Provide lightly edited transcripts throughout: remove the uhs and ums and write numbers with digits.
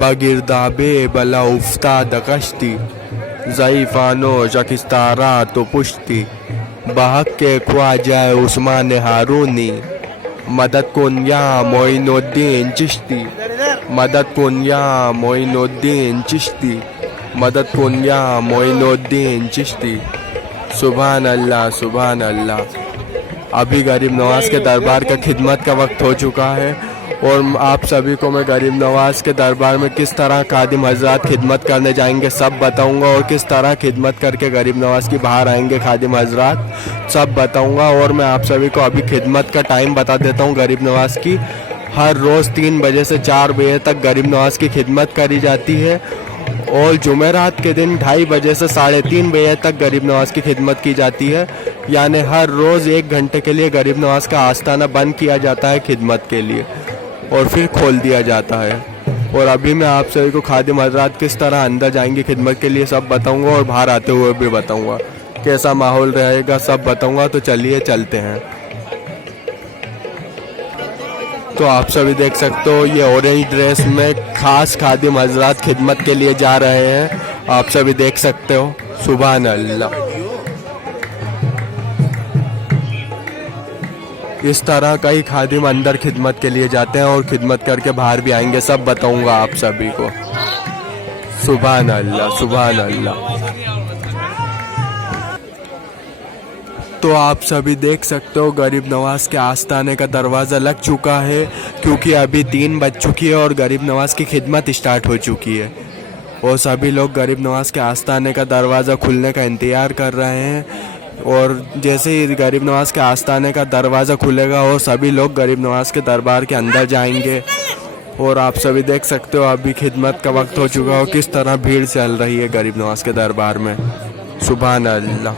बगिरदाबे बला उफ्ताद कश्ती ज़ईफ़ानो शकिस्तारा तो पुश्ती बहक के ख्वाजा उस्मान हारूनी मदद कुन्या मोइनुद्दीन चिश्ती मदद कुन्या मोइनुद्दीन चिश्ती मदद कुन्या मोइनुद्दीन चिश्ती। सुभान अल्लाह सुभान अल्लाह। अभी गरीब नवाज के दरबार का खिदमत का वक्त हो चुका है और आप सभी को मैं गरीब नवाज के दरबार में किस तरह खादिम हजरात खिदमत करने जाएंगे सब बताऊंगा और किस तरह खिदमत करके गरीब नवाज की बाहर आएंगे खादिम हजरात सब बताऊंगा। और मैं आप सभी को अभी खिदमत का टाइम बता देता हूं। गरीब नवाज की हर रोज़ 3 बजे से 4 बजे तक गरीब नवाज की खिदमत करी जाती है और जुमेरात के दिन 2:30 बजे से 3:30 बजे तक गरीब नवाज की खिदमत की जाती है। यानी हर रोज़ 1 घंटे के लिए गरीब नवाज का आस्ताना बंद किया जाता है खिदमत के लिए और फिर खोल दिया जाता है। और अभी मैं आप सभी को खादिम हजरात किस तरह अंदर जाएंगे खिदमत के लिए सब बताऊंगा और बाहर आते हुए भी बताऊंगा कैसा माहौल रहेगा सब बताऊंगा। तो चलिए चलते हैं। तो आप सभी देख सकते हो ये ऑरेंज ड्रेस में खास खादिम हजरात खिदमत के लिए जा रहे हैं। आप सभी देख सकते हो। सुभान अल्लाह। इस तरह कई खादिम अंदर खिदमत के लिए जाते हैं और खिदमत करके बाहर भी आएंगे सब बताऊंगा आप सभी को। सुभान अल्लाह सुभान अल्लाह। तो आप सभी देख सकते हो गरीब नवाज के आस्ताने का दरवाज़ा लग चुका है क्योंकि अभी 3 बज चुकी है और गरीब नवाज की खिदमत स्टार्ट हो चुकी है और सभी लोग गरीब नवाज के आस्ताने का दरवाज़ा खुलने का इंतज़ार कर रहे हैं। और जैसे ही गरीब नवाज के आस्ताने का दरवाज़ा खुलेगा और सभी लोग गरीब नवाज के दरबार के अंदर जाएंगे। और आप सभी देख सकते हो अभी खिदमत का वक्त हो चुका हो किस तरह भीड़ चल रही है गरीब नवाज के दरबार में। सुभान अल्लाह।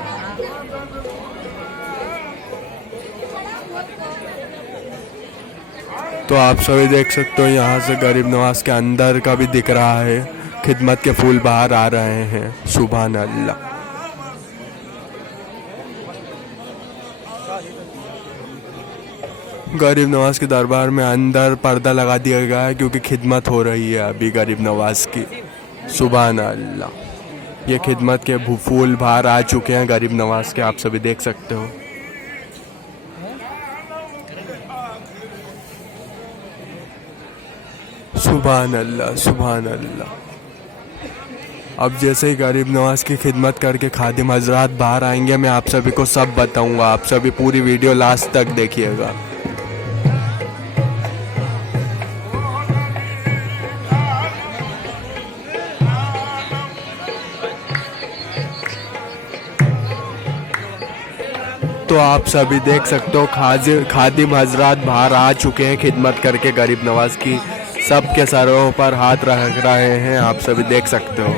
तो आप सभी देख सकते हो यहाँ से गरीब नवाज के अंदर का भी दिख रहा है खिदमत के फूल बाहर आ रहे हैं। सुभान अल्लाह। गरीब नवाज के दरबार में अंदर पर्दा लगा दिया गया है क्योंकि खिदमत हो रही है अभी गरीब नवाज की। सुभान अल्लाह। ये खिदमत के फूल बाहर आ चुके हैं गरीब नवाज के आप सभी देख सकते हो। सुभान अल्लाह सुभान अल्लाह। अब जैसे ही गरीब नवाज की खिदमत करके खादिम हजरात बाहर आएंगे मैं आप सभी को सब बताऊंगा। आप सभी पूरी वीडियो लास्ट तक देखिएगा। तो आप सभी देख सकते हो खादिम हजरात बाहर आ चुके हैं खिदमत करके गरीब नवाज की। सबके सरों पर हाथ रख रहे हैं आप सभी देख सकते हो।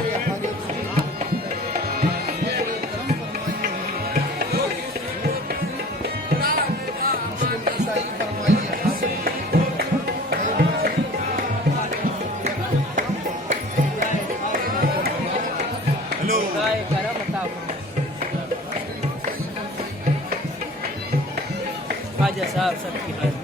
ख्वाजा साहब सबकी हाजिर।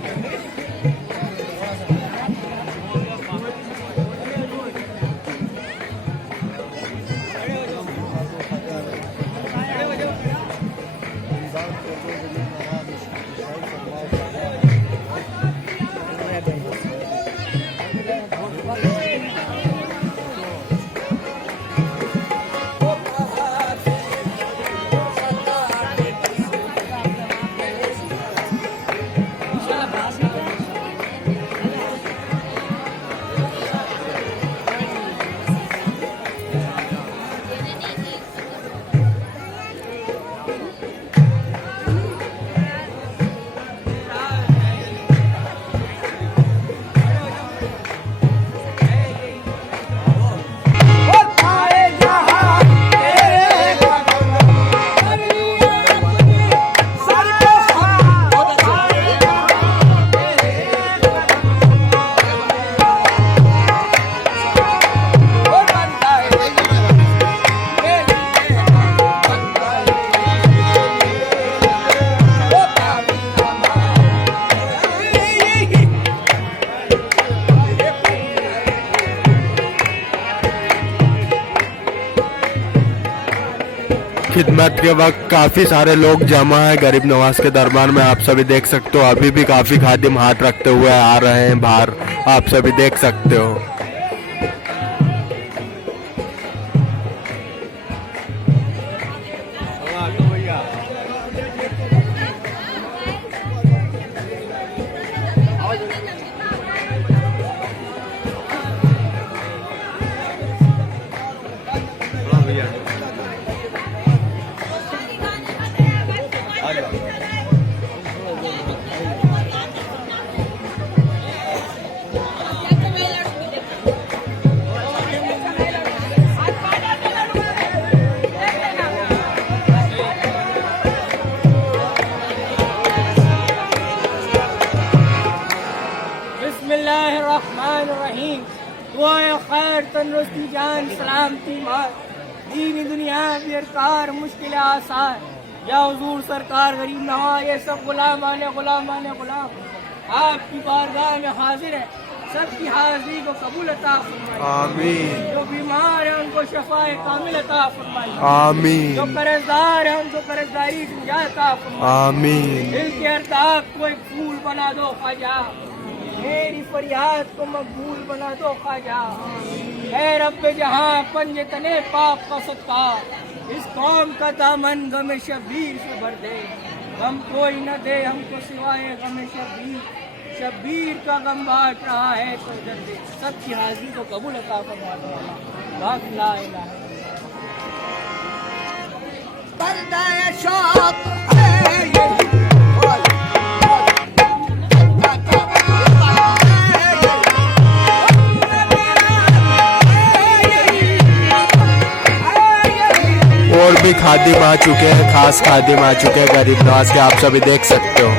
खिदमत के वक्त काफ़ी सारे लोग जमा हैं गरीब नवाज के दरबार में। आप सभी देख सकते हो, अभी भी काफ़ी खादिम हाथ रखते हुए आ रहे हैं बाहर, आप सभी देख सकते हो। बिस्मिल्लाहिर्रहमानिर्रहीम। दुआए खैर तंदुरुस्ती जान सलामती मार दीनी दुनिया बेकार मुश्किल आसार। या हुजूर सरकार गरीब नवाज ये सब गुलाम आपकी बारगाह में हाजिर है, सबकी हाजिरी को कबूल अता फरमाइए। आमीन। जो बीमार है उनको शफाए कामिल अता फरमाइए। आमीन। जो कर्जदार है उनको कर्जदारी की निजात अता फरमाइए। आमीन। दिल के अर्ताब को एक फूल बना दो ख्वाजा, मेरी फरियाद को मकबूल बना दो ख्वाजा। ऐ रब्बे जहां पंजे तने पाक का सत्ता, इस कौम का दामन गम शबीर से भर दे। गम कोई न दे हमको सिवाय गम शबीर, शबीर का गम बांट रहा है तो दर्द सबकी हाजिरी को कबूल अता फरमा दो। बाकी ला इलाहा पर्दा शौक और भी खादिम आ चुके हैं, खास खादिम आ चुके हैं गरीब नवाज के, आप सभी देख सकते हो।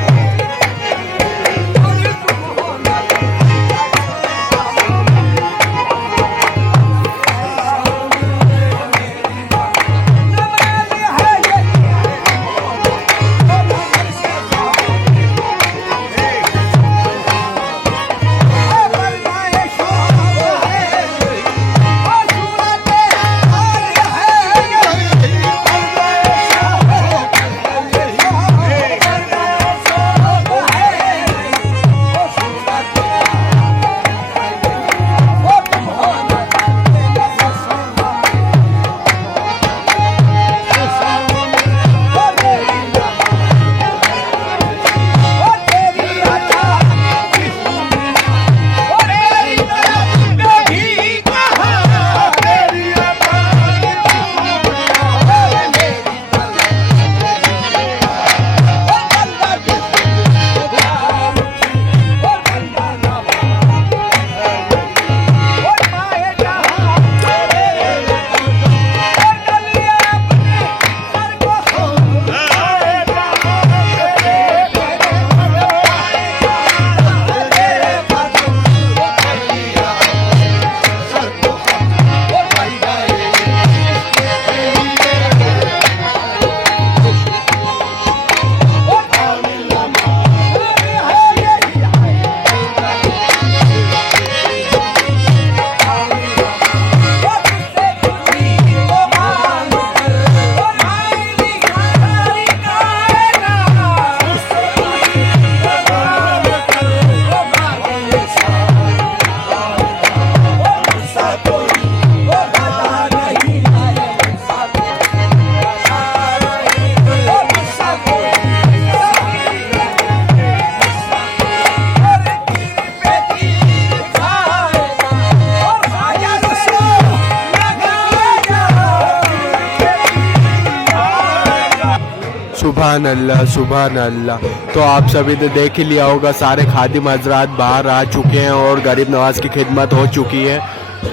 सुभान अल्लाह, सुभान अल्लाह। तो आप सभी ने देख ही लिया होगा, सारे खादिम हजरात बाहर आ चुके हैं और गरीब नवाज की खिदमत हो चुकी है।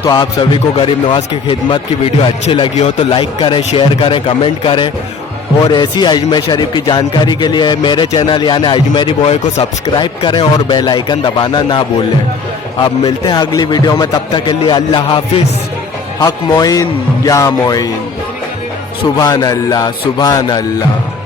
तो आप सभी को गरीब नवाज की खिदमत की वीडियो अच्छी लगी हो तो लाइक करें, शेयर करें, कमेंट करें। और ऐसी अजमेर शरीफ की जानकारी के लिए मेरे चैनल यानी अजमेरी बॉय को सब्सक्राइब करें और बेल आइकन दबाना ना भूलें। अब मिलते हैं अगली वीडियो में, तब तक के लिए अल्लाह हाफिज़। हक मोइन या मोइन। सुभान अल्लाह, सुभान अल्लाह।